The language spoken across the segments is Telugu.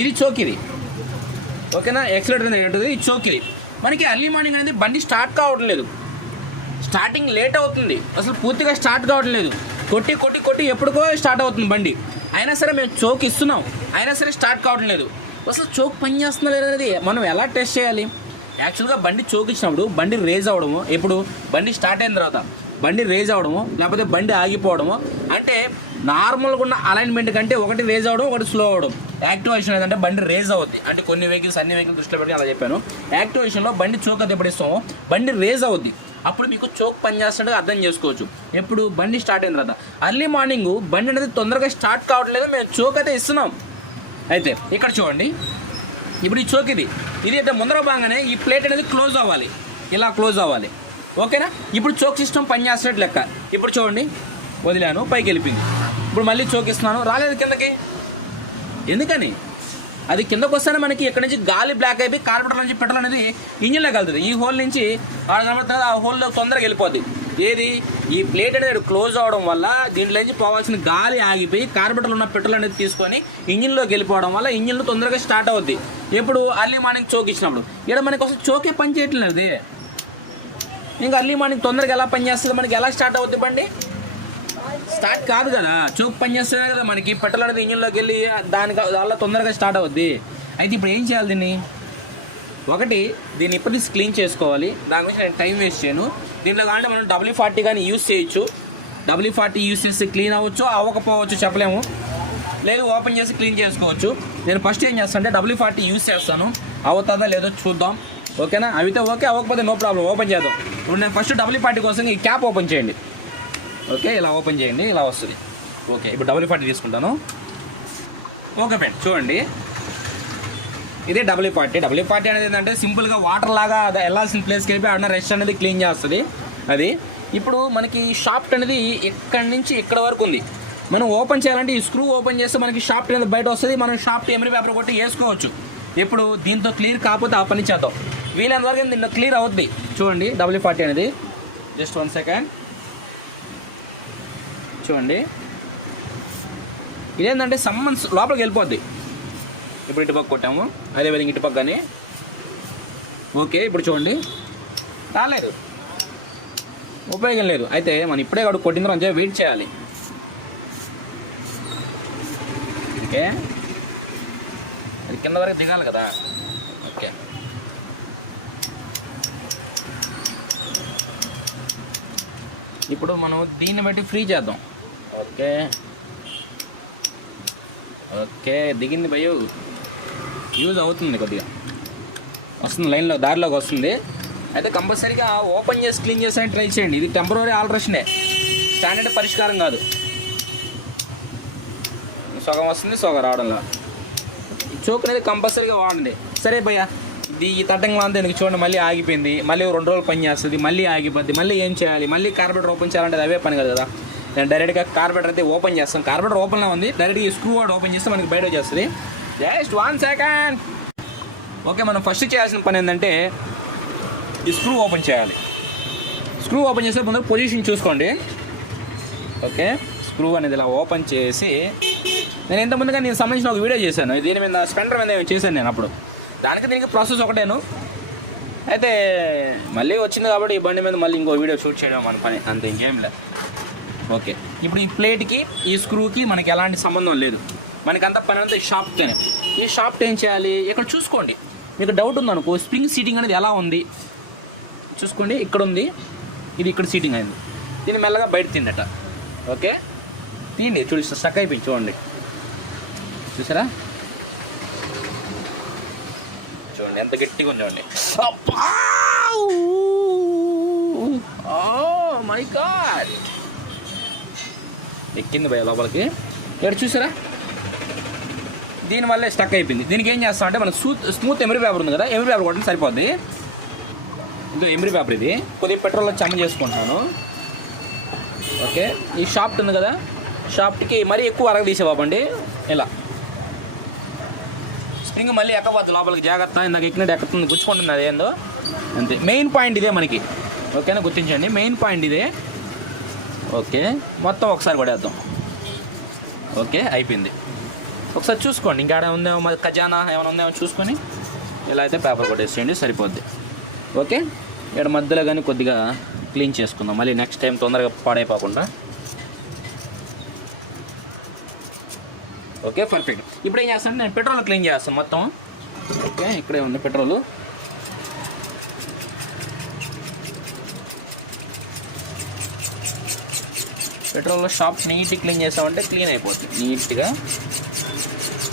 ఇది చోక్ ఇది, ఓకేనా. యాక్సిలరేటర్ అనేది ఉంటుంది, ఇది చోక్ ఇది. మనకి ఎర్లీ మార్నింగ్ అనేది బండి స్టార్ట్ కావట్లేదు, స్టార్టింగ్ లేట్ అవుతుంది, అసలు పూర్తిగా స్టార్ట్ కావట్లేదు. కొట్టి కొట్టి కొట్టి ఎప్పటికో స్టార్ట్ అవుతుంది బండి, అయినా సరే మేము చోక్ ఇస్తున్నాం, అయినా సరే స్టార్ట్ కావట్లేదు. అసలు చోక్ పని చేస్తుందా లేదనేది మనం ఎలా టెస్ట్ చేయాలి? యాక్చువల్గా బండి చోక్ ఇచ్చినప్పుడు బండి రేజ్ అవ్వడము, ఎప్పుడు బండి స్టార్ట్ అయిన తర్వాత బండి రేజ్ అవ్వడము, లేకపోతే బండి ఆగిపోవడము, అంటే నార్మల్గా ఉన్న అలైన్మెంట్ కంటే ఒకటి రేజ్ అవ్వడం, ఒకటి స్లో అవ్వడం. యాక్టివేషన్ ఏదంటే బండి రేజ్ అవుద్ది, అంటే కొన్ని వెహికల్స్ అన్ని వెహికల్స్ దృష్టిలో పెట్టి అలా చెప్పాను. యాక్టివేషన్లో బండి చోక్ అది ఎప్పుడు ఇస్తామో బండి రేజ్ అవుద్ది, అప్పుడు మీకు చోక్ పని చేస్తున్నట్టుగా అర్థం చేసుకోవచ్చు. ఎప్పుడు బండి స్టార్ట్ అయిన తర్వాత. అర్లీ మార్నింగ్ బండి అనేది తొందరగా స్టార్ట్ కావట్లేదు, మేము చోక్ అయితే ఇస్తున్నాం. అయితే ఇక్కడ చూడండి, ఇప్పుడు ఈ చోక్ ఇది అయితే ముందర భాగంగానే ఈ ప్లేట్ అనేది క్లోజ్ అవ్వాలి, ఇలా క్లోజ్ అవ్వాలి, ఓకేనా. ఇప్పుడు చోక్ సిస్టమ్ పని చేస్తున్నట్టు లెక్క. ఇప్పుడు చూడండి, వదిలాను, పైకి వెళ్ళిపోయింది. ఇప్పుడు మళ్ళీ చోక్ ఇస్తున్నాను, రాలేదు కిందకి. ఎందుకని? అది కిందకు వస్తేనే మనకి ఇక్కడ నుంచి గాలి బ్లాక్ అయిపోయి కార్బోరేటర్ నుంచి పెట్రోల్ అనేది ఇంజిన్లోకి వెళ్తుంది. ఈ హోల్ నుంచి ఆ హోల్లో తొందరగా వెళ్ళిపోద్ది. ఏది? ఈ ప్లేట్ అనేది క్లోజ్ అవడం వల్ల దీంట్లో నుంచి పోవాల్సిన గాలి ఆగిపోయి కార్బోరేటర్లో ఉన్న పెట్రోల్ అనేది తీసుకొని ఇంజిన్లోకి వెళ్ళిపోవడం వల్ల ఇంజిన్లో తొందరగా స్టార్ట్ అవుద్ది. ఎప్పుడు? అర్లీ మార్నింగ్ చోక్ ఇచ్చినప్పుడు. ఇక్కడ మనకి అసలు చోకే పని చేయట్లేదు. ఇంకా అర్లీ మార్నింగ్ తొందరగా ఎలా పని చేస్తుంది, మనకి ఎలా స్టార్ట్ అవుద్ది బండి? స్టార్ట్ కాదు కదా, చోక్ పని చేస్తేనే కదా మనకి పెట్రోల్ అనేది ఇంజిన్లోకి వెళ్ళి దానివల్ల తొందరగా స్టార్ట్ అవుద్ది. అయితే ఇప్పుడు ఏం చేయాలి దీన్ని? ఒకటి, దీన్ని ఇప్పటికీ క్లీన్ చేసుకోవాలి. దాని గురించి నేను టైం వేస్ట్ చేయను. దీంట్లో కావాలంటే మనం WD-40 కానీ యూస్ చేయొచ్చు. WD-40 యూస్ చేస్తే క్లీన్ అవ్వచ్చు, అవ్వకపోవచ్చు చెప్పలేము. లేదు ఓపెన్ చేసి క్లీన్ చేసుకోవచ్చు. నేను ఫస్ట్ ఏం చేస్తాను అంటే WD-40 యూస్ చేస్తాను, అవుతుందా లేదో చూద్దాం, ఓకేనా. అవితే ఓకే, అవ్వకపోతే నో ప్రాబ్లం, ఓపెన్ చేద్దాం. ఇప్పుడు నేను ఫస్ట్ WD-40 కోసం ఈ క్యాప్ ఓపెన్ చేయండి. ఓకే, ఇలా ఓపెన్ చేయండి, ఇలా వస్తుంది. ఓకే, ఇప్పుడు WD-40 తీసుకుంటాను. ఓకే ఫ్రెండ్, చూడండి, ఇదే WD-40 అనేది ఏంటంటే సింపుల్గా వాటర్ లాగా వెళ్ళాల్సిన ప్లేస్కి వెళ్ళి ఆడిన రెస్ట్ అనేది క్లీన్ చేస్తుంది. అది ఇప్పుడు మనకి షాఫ్ట్ అనేది ఇక్కడి నుంచి ఇక్కడ వరకు ఉంది. మనం ఓపెన్ చేయాలంటే ఈ స్క్రూ ఓపెన్ చేస్తే మనకి షాఫ్ట్ అనేది బయట వస్తుంది. మనం షాఫ్ట్ ఎమరీ పేపర్ కొట్టి వేసుకోవచ్చు. ఇప్పుడు దీంతో క్లియర్ కాకపోతే ఆ పని చేద్దాం. వీలైనంత వరకు దీంట్లో క్లియర్ అవుద్ది. చూడండి, WD-40 అనేది జస్ట్ 1 సెకండ్ చూడండి, ఇదేంటంటే సమ్మన్స్ లోపలికి వెళ్ళిపోద్ది. ఇప్పుడు ఇటు పక్క కొట్టాము, అదేవిధంగా ఇటు పక్క కానీ. ఓకే, ఇప్పుడు చూడండి, రాలేదు, ఉపయోగం లేదు. అయితే మనం ఇప్పుడే కాదు కొట్టిన తర్వాత వెయిట్ చేయాలి. ఓకే, అది కింద వరకు దిగాలి కదా. ఓకే, ఇప్పుడు మనం దీన్ని బట్టి ఫ్రీ చేద్దాం. ఓకే ఓకే, దిగింది భయ్యో, యూజ్ అవుతుంది, కొద్దిగా వస్తుంది, లైన్లో దారిలోకి వస్తుంది. అయితే కంపల్సరీగా ఓపెన్ చేసి క్లీన్ చేసి ట్రై చేయండి. ఇది టెంపరరీ ఆల్టరేషనే, స్టాండర్డ్ పరిష్కారం కాదు. సగం వస్తుంది, సగం రావడంలో. ఈ చోక్ అనేది కంపల్సరీగా వాడండి. సరే భయ్యా, ఇది ఈ తట్టంగా అంతా ఎందుకు చూడండి, మళ్ళీ ఆగిపోయింది, మళ్ళీ 2 రోజులు పని చేస్తుంది, మళ్ళీ ఆగిపోద్ది, మళ్ళీ ఏం చేయాలి, మళ్ళీ కార్బోరేటర్ ఓపెన్ చేయాలంటే అవే పని కదా. నేను డైరెక్ట్గా కార్బోరేటర్ అయితే ఓపెన్ చేస్తాను. కార్బోరేటర్ ఓపెన్లో ఉంది, డైరెక్ట్గా ఈ స్క్రూ వాడు ఓపెన్ చేస్తే మనకి బయట వచ్చేస్తుంది. Just 1 second. ఓకే, మనం ఫస్ట్ చేయాల్సిన పని ఏంటంటే ఈ స్క్రూ ఓపెన్ చేయాలి. స్క్రూ ఓపెన్ చేసే ముందు పొజిషన్ చూసుకోండి. ఓకే, స్క్రూ అనేది ఇలా ఓపెన్ చేసి, నేను ఇంతకుముందుగా నేను సంబంధించిన ఒక వీడియో చేశాను, దీని మీద స్పెండర్ మీద చేశాను నేను. అప్పుడు దీనికి ప్రాసెస్ ఒకటేను. అయితే మళ్ళీ వచ్చింది కాబట్టి ఈ బండి మీద మళ్ళీ ఇంకో వీడియో షూట్ చేయడం మన పని, అంతే, ఇంకేం లేదు. ఓకే, ఇప్పుడు ఈ ప్లేట్కి ఈ స్క్రూకి మనకి ఎలాంటి సంబంధం లేదు. మనకి అంత పని అంతా ఈ షాఫ్ట్తోనే. ఈ షాఫ్ట్ ఏం చేయాలి, ఇక్కడ చూసుకోండి. మీకు డౌట్ ఉందనుకో, స్ప్రింగ్ సీటింగ్ అనేది ఎలా ఉంది చూసుకోండి. ఇక్కడ ఉంది, ఇది ఇక్కడ సీటింగ్ అయింది. దీన్ని మెల్లగా బయట తిండట. ఓకే, తీయండి, చూడండి, స్టక్ అయిపోయింది, చూడండి, చూసారా? చూడండి ఎంత గట్టిగా ఉంది, చూడండి. ఓ మై గాడ్, ఎక్కింది భయ లోపలికి. ఇక్కడ చూసారా, దీనివల్లే స్టక్ అయిపోయింది. దీనికి ఏం చేస్తాం అంటే, మనకు స్మూత్ ఎమరీ పేపర్ ఉంది కదా, ఎమరీ పేపర్ కొట్టడం సరిపోద్ది. ఇంకో ఎమరీ పేపర్ ఇది కొద్దిగా పెట్రోల్లో చెమ్మ చేసుకుంటున్నాను. ఓకే, ఈ షాఫ్ట్ ఉంది కదా, షాఫ్ట్కి మరీ ఎక్కువ అరగ తీసేవాబండి. ఇలా స్ప్రింగ్ మళ్ళీ ఎక్కబోద్దు లోపలికి, జాగ్రత్త. ఇందాక ఎక్కినట్టు ఎక్కుతుంది, గుచ్చుకుంటుంది, అదేందో అంతే. మెయిన్ పాయింట్ ఇదే మనకి, ఓకేనా, గుర్తించండి, మెయిన్ పాయింట్ ఇదే. ఓకే, మొత్తం ఒకసారి కొడేద్దాం. ఓకే, అయిపోయింది. ఒకసారి చూసుకోండి, ఇంకా ఉందేమో మరి ఖజానా ఏమైనా ఉందేమో చూసుకొని ఇలా అయితే పేపర్ కొట్టేసేయండి, సరిపోద్ది. ఓకే, ఇక్కడ మధ్యలో కానీ కొద్దిగా క్లీన్ చేసుకుందాం, మళ్ళీ నెక్స్ట్ టైం తొందరగా పాడైపోకుండా. Okay, perfect. ఇప్పుడు ఏం చేస్తాను, నేను పెట్రోల్ క్లీన్ చేస్తాను మొత్తం. ఓకే, ఇక్కడే ఉంది పెట్రోలు. పెట్రోల్లో షాప్ నీట్గా క్లీన్ చేస్తామంటే క్లీన్ అయిపోతుంది నీట్గా.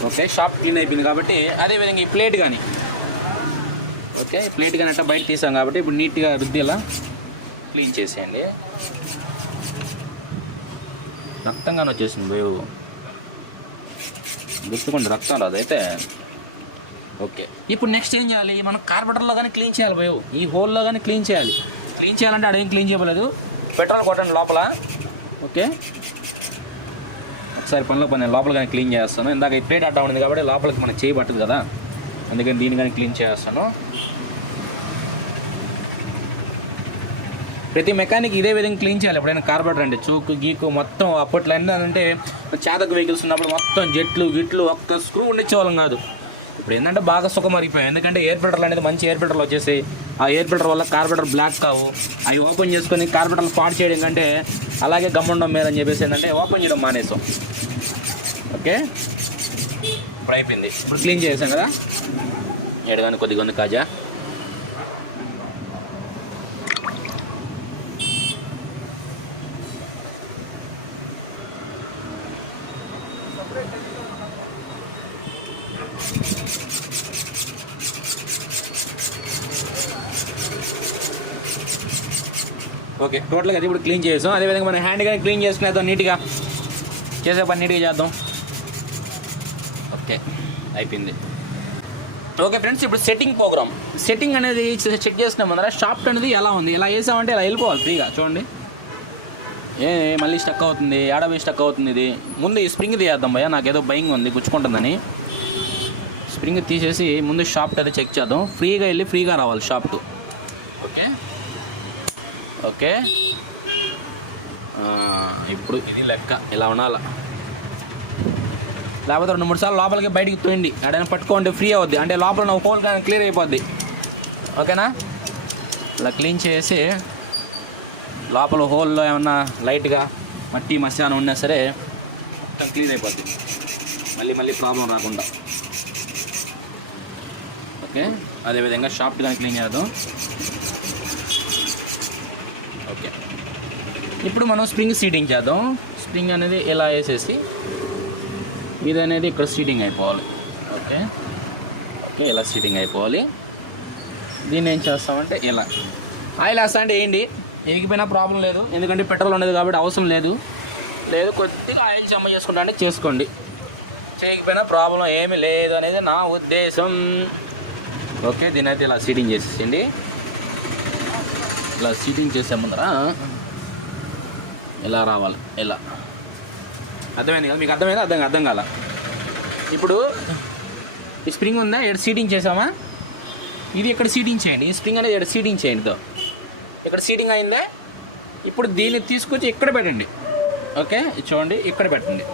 ఓకే, షాప్ క్లీన్ అయిపోయింది కాబట్టి అదేవిధంగా ఈ ప్లేట్ కానీ, ఓకే ప్లేట్ కానీ అట్లా బయట తీసాం కాబట్టి ఇప్పుడు నీట్గా రుద్దిలా క్లీన్ చేసేయండి. రక్తంగానే వచ్చేసింది భయో, గుర్తుకోండి రక్తం రాదు అయితే. ఓకే, ఇప్పుడు నెక్స్ట్ ఏం చేయాలి, మనం కార్బెటర్లో కానీ క్లీన్ చేయాలి భయో, ఈ హోల్లో కానీ క్లీన్ చేయాలి. క్లీన్ చేయాలంటే అదేం క్లీన్ చేయలేదు, పెట్రోల్ కొట్టండి లోపల. ఓకే, ఒకసారి పనిలో పని లోపల కానీ క్లీన్ చేస్తాను. ఇందాక ఈ ప్లేట్ అడ్డా ఉంది కాబట్టి లోపలికి మనకు చేయబట్టదు కదా, అందుకని దీన్ని కానీ క్లీన్ చేస్తాను. ప్రతి మెకానిక్ ఇదే విధంగా క్లీన్ చేయాలి. ఎప్పుడైనా కార్బెటర్ అంటే చూకు గీకు మొత్తం అప్పట్లో ఏంటంటే చేతకు వెహికల్స్ ఉన్నప్పుడు మొత్తం జెట్లు గిట్లు ఒక్క స్క్రూ ఉండిచ్చేవాళ్ళం కాదు. ఇప్పుడు ఏంటంటే బాగా సుఖమరిగిపోయాయి, ఎందుకంటే ఎయిర్ ఫిల్టర్లు అనేది మంచి ఎయిర్ ఫిల్టర్లు వచ్చేసి ఆ ఎయిర్ ఫిల్టర్ వల్ల కార్బెటర్ బ్లాక్ కావు. అవి ఓపెన్ చేసుకొని కార్బెటర్లు పాడు చేయడం కంటే అలాగే గమ్ముండడం మేలని చెప్పేసి ఏంటంటే ఓపెన్ చేయడం మానేసాం. ఓకే, ఇప్పుడు అయిపోయింది. ఇప్పుడు క్లీన్ చేసాం కదా, ఏడుగాని కొద్దిగా ఉంది కాజా. ఓకే, టోటల్గా అది ఇప్పుడు క్లీన్ చేసాం. అదేవిధంగా మనం హ్యాండ్ కానీ క్లీన్ చేసుకునేద్దాం, నీట్గా చేసే పని నీట్గా చేద్దాం. ఓకే, అయిపోయింది. ఓకే ఫ్రెండ్స్, ఇప్పుడు సెట్టింగ్ ప్రోగ్రామ్, సెట్టింగ్ అనేది చెక్ చేసిన ముందర షాఫ్ట్ అనేది ఎలా ఉంది, ఇలా వేసామంటే ఇలా వెళ్ళిపోవాలి ఫ్రీగా. చూడండి మళ్ళీ స్టక్ అవుతుంది, ఏడబై స్టక్ అవుతుంది. ఇది ముందు ఈ స్ప్రింగ్ తీయేద్దాం భయ్యా, నాకు ఏదో భయం ఉంది గుచ్చుకుంటుందని. స్ప్రింగ్ తీసేసి ముందు షాఫ్ట్ అది చెక్ చేద్దాం, ఫ్రీగా వెళ్ళి ఫ్రీగా రావాలి షాఫ్ట్. ఓకే ఓకే, ఇప్పుడు ఇది లెక్క ఇలా ఉండాలి, లేకపోతే 2-3 సార్లు లోపలికి బయటికి తోయండి, ఎడైనా పట్టుకోండి ఫ్రీ అవుద్ది, అంటే లోపల ఒక హోల్ కానీ క్లియర్ అయిపోద్ది. ఓకేనా, ఇలా క్లీన్ చేసి లోపల హోల్లో ఏమన్నా లైట్గా మట్టి మశానం ఉన్నా సరే మొత్తం క్లీన్ అయిపోద్ది, మళ్ళీ ప్రాబ్లం రాకుండా. ఓకే, అదేవిధంగా షాఫ్ట్ కానీ క్లీన్ చేద్దాం. ఓకే, ఇప్పుడు మనం స్ప్రింగ్ సీటింగ్ చేద్దాం. స్ప్రింగ్ అనేది ఇలా వేసేసి ఇది అనేది ఇక్కడ సీటింగ్ అయిపోవాలి. ఓకే ఓకే, ఇలా సీటింగ్ అయిపోవాలి. దీన్ని ఏం చేస్తామంటే ఇలా ఆయిల్ వేస్తా అంటే ఏంటి, ఎగిపోయినా ప్రాబ్లం లేదు, ఎందుకంటే పెట్రోల్ ఉండదు కాబట్టి అవసరం లేదు. కొద్దిగా ఆయిల్ జమ చేసుకుంటా అంటే చేసుకోండి, చేయకపోయినా ప్రాబ్లం ఏమీ లేదు అనేది నా ఉద్దేశం. ఓకే, దీని అయితే ఇలా సీటింగ్ చేసేసిండి. ఇలా సీటింగ్ చేసే ముందర ఇలా రావాలి, ఇలా అర్థమైంది కదా మీకు? అర్థమైందా? అర్థం కాల. ఇప్పుడు ఈ స్ప్రింగ్ ఉందా, ఇక్కడ సీటింగ్ చేసామా, ఇది ఇక్కడ సీటింగ్ చేయండి. ఈ స్ప్రింగ్ అనేది ఇక్కడ సీటింగ్ చేయండి, ఇక్కడ సీటింగ్ అయిందా. ఇప్పుడు దీన్ని తీసుకొచ్చి ఇక్కడ పెట్టండి. ఓకే, చూడండి ఇక్కడ పెట్టండి.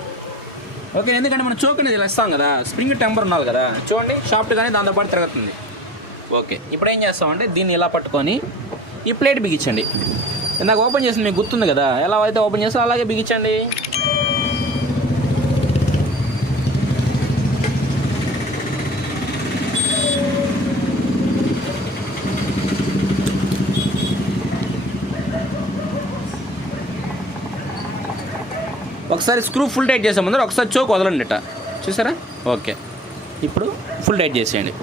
ఓకే, ఎందుకంటే మనం చోక్ అనేది ఇలా ఇస్తాం కదా, స్ప్రింగ్ టెంపర్ ఉండాలి కదా. చూడండి షాఫ్ట్ కానీ దాంతోపాటు తిరుగుతుంది. ఓకే, ఇప్పుడు ఏం చేస్తామంటే దీన్ని ఇలా పట్టుకొని ఈ ప్లేట్ బిగించండి. ఇందాక ఓపెన్ చేసింది మీకు గుర్తుంది కదా, ఎలా అయితే ఓపెన్ చేస్తే అలాగే బిగించండి. ఒకసారి స్క్రూ ఫుల్ టైట్ చేసే ముందర ఒకసారి చోక్ వదలండి ఇట, చూసారా? ఓకే, ఇప్పుడు ఫుల్ టైట్ చేసేయండి.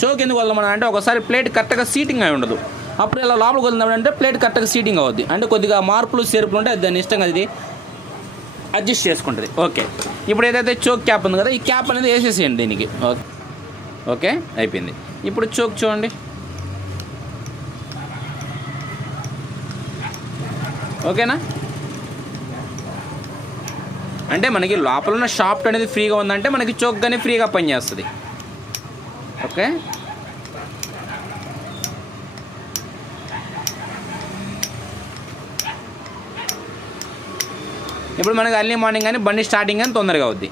చోక్ ఎందుకు వదలమని అంటే ఒకసారి ప్లేట్ కరెక్ట్గా సీటింగ్ అయి ఉండదు, అప్పుడు ఇలా లోపలికి వదిలిందంటే ప్లేట్ కరెక్ట్గా సీటింగ్ అవుద్ది, అంటే కొద్దిగా మార్పులు చేర్పులు ఉంటే దాన్ని ఇష్టంగా ఇది అడ్జస్ట్ చేసుకుంటుంది. ఓకే, ఇప్పుడు ఏదైతే చోక్ క్యాప్ ఉంది కదా, ఈ క్యాప్ అనేది వేసేసేయండి దీనికి. ఓకే ఓకే, అయిపోయింది. ఇప్పుడు చోక్ చూడండి. ఓకేనా, అంటే మనకి లోపల ఉన్న షాఫ్ట్ అనేది ఫ్రీగా ఉందంటే మనకి చోక్ కానీ ఫ్రీగా పనిచేస్తుంది. ఓకే, ఇప్పుడు మనకి ఎర్లీ మార్నింగ్ కానీ బండి స్టార్టింగ్ కానీ తొందరగా అవుద్ది.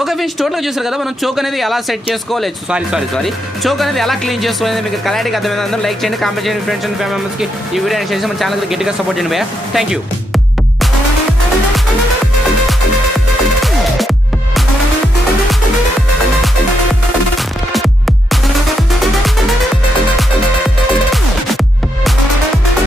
ఓకే ఫ్రెండ్స్, టోటల్గా చూసారు కదా మనం చోక్ అనేది ఎలా సెట్ చేసుకోవాలి, సారీ చోక్ అనేది ఎలా క్లీన్ చేసుకోవాలి మీకు క్లారిటీగా అర్థమైంది. అందరూ లైక్ చేయండి, కామెంట్ చేయండి, ఫ్రెండ్స్ అండ్ ఫ్యామిలీ మెంబర్స్కి ఈ వీడియో చేసి మన ఛానల్కి గట్టిగా సపోర్ట్ చేయండి భయ్యా. Thank you.